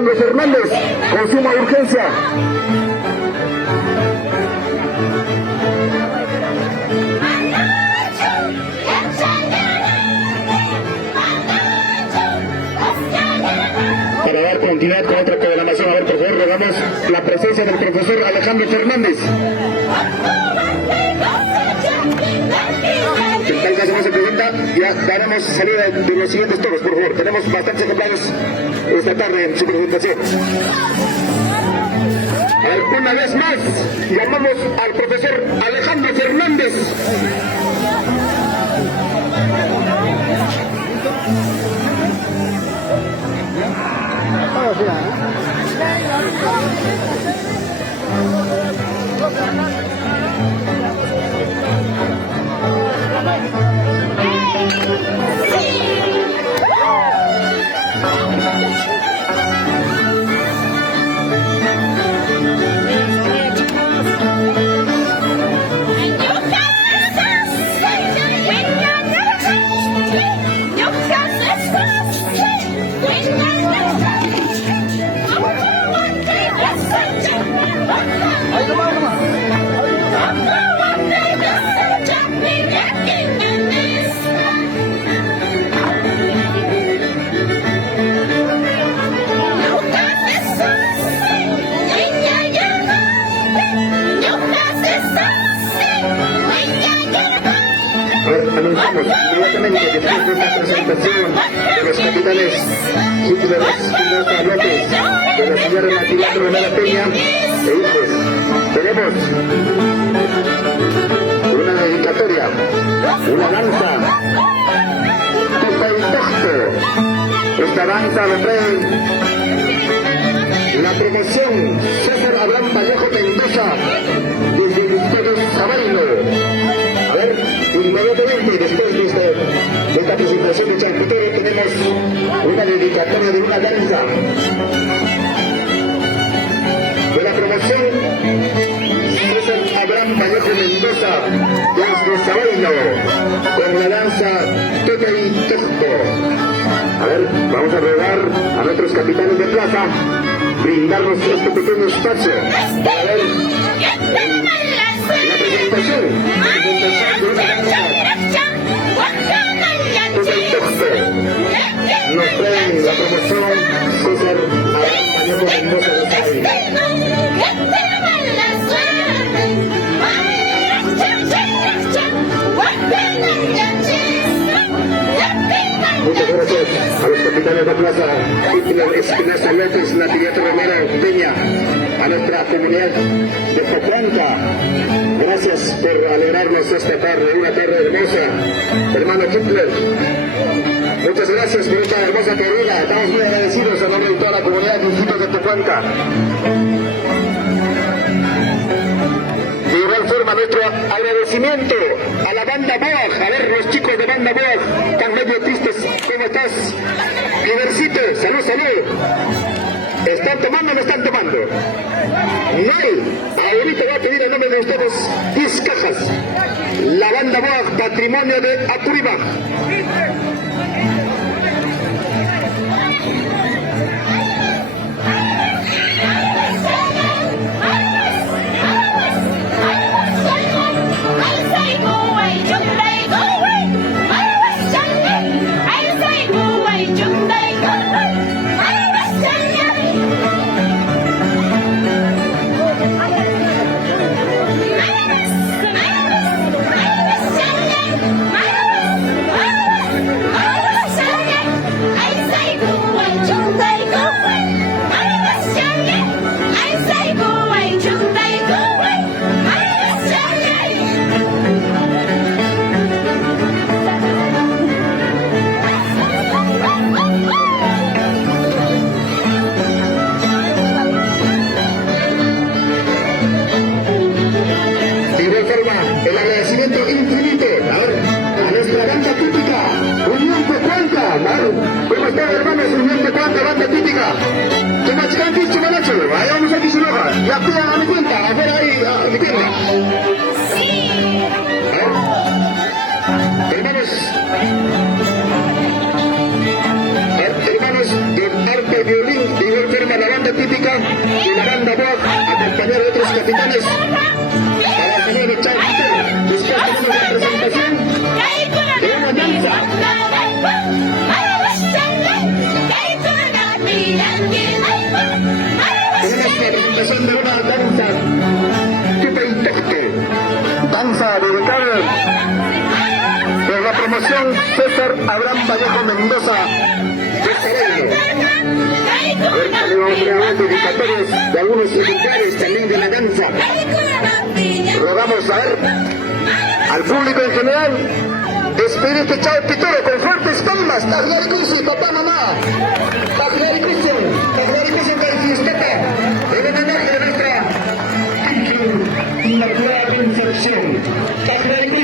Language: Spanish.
Alejandro Fernández, con suma urgencia. Para dar continuidad con otra programación, a ver, por favor, rogamos la presencia del profesor Alejandro Fernández. En tal caso no se presenta, ya daremos salida de los siguientes toros, por favor. Tenemos bastantes ejemplares esta tarde en su presentación. A ver, una vez más, llamamos al profesor Alejandro Fernández. Anunciamos inmediatamente después de esta presentación de los capitanes Hitler Espinosa López, de la señora Natividad Romera Peña e hijos. Tenemos una dedicatoria, una danza, esta danza lo trae la promoción César Abraham Vallejo Mendoza desde el Estado Sabaino. A ver, inmediatamente después de esta presentación de charcutero tenemos una dedicatoria de una danza de la promoción César Abraham Vallejo Mendoza desde Sabaino con la danza Toca y Tosco. A ver, vamos a rogar a nuestros capitanes de plaza brindarnos este pequeño espacio para ver la presentación de una danza Toca y Tosco. Nos trae la promoción César Abraham Vallejo Mendoza de Sabaino. Muchas gracias a los capitanes de plaza Hitler Espinosa López, Natividad Romera Peña, a nuestra comunidad de Pocuanca. Gracias por alegrarnos esta tarde, una tarde hermosa, hermano Hitler. Muchas gracias por esta hermosa carrera. Estamos muy agradecidos a nombre de toda la comunidad de municipios de Pocuanca. De igual forma, nuestro agradecimiento a la banda Boag. A ver, los chicos de banda Boag, tan medio tristes, ¿cómo estás? Diversito, salud, salud. ¿Están tomando o no están tomando? No. Ahorita voy a pedir a nombre de ustedes 10 cajas. La banda Boag, patrimonio de Apurímac. El agradecimiento infinito a nuestra banda típica, Unión Pocuanca. ¿Cómo están, hermanos? Unión Pocuanca, banda típica. Chumachicán, Chumanacho, ahí vamos a Kisuloja. Ya pidan a mi cuenta, afuera ahí, a mi tienda. Hermanos de arte violín, de igual forma danza dedicada por la promoción César Abraham Vallejo Mendoza de Cereño. Ahorita le vamos a dar dedicatorios de algunos ejemplares también de la danza. Rogamos a ver al público en general despedirte, chao Pitoro, con fuertes palmas. Tagliaricusi, papá, mamá. Tagliaricusi Carifiesteta, en homenaje de nuestra Inmaculada Concepción.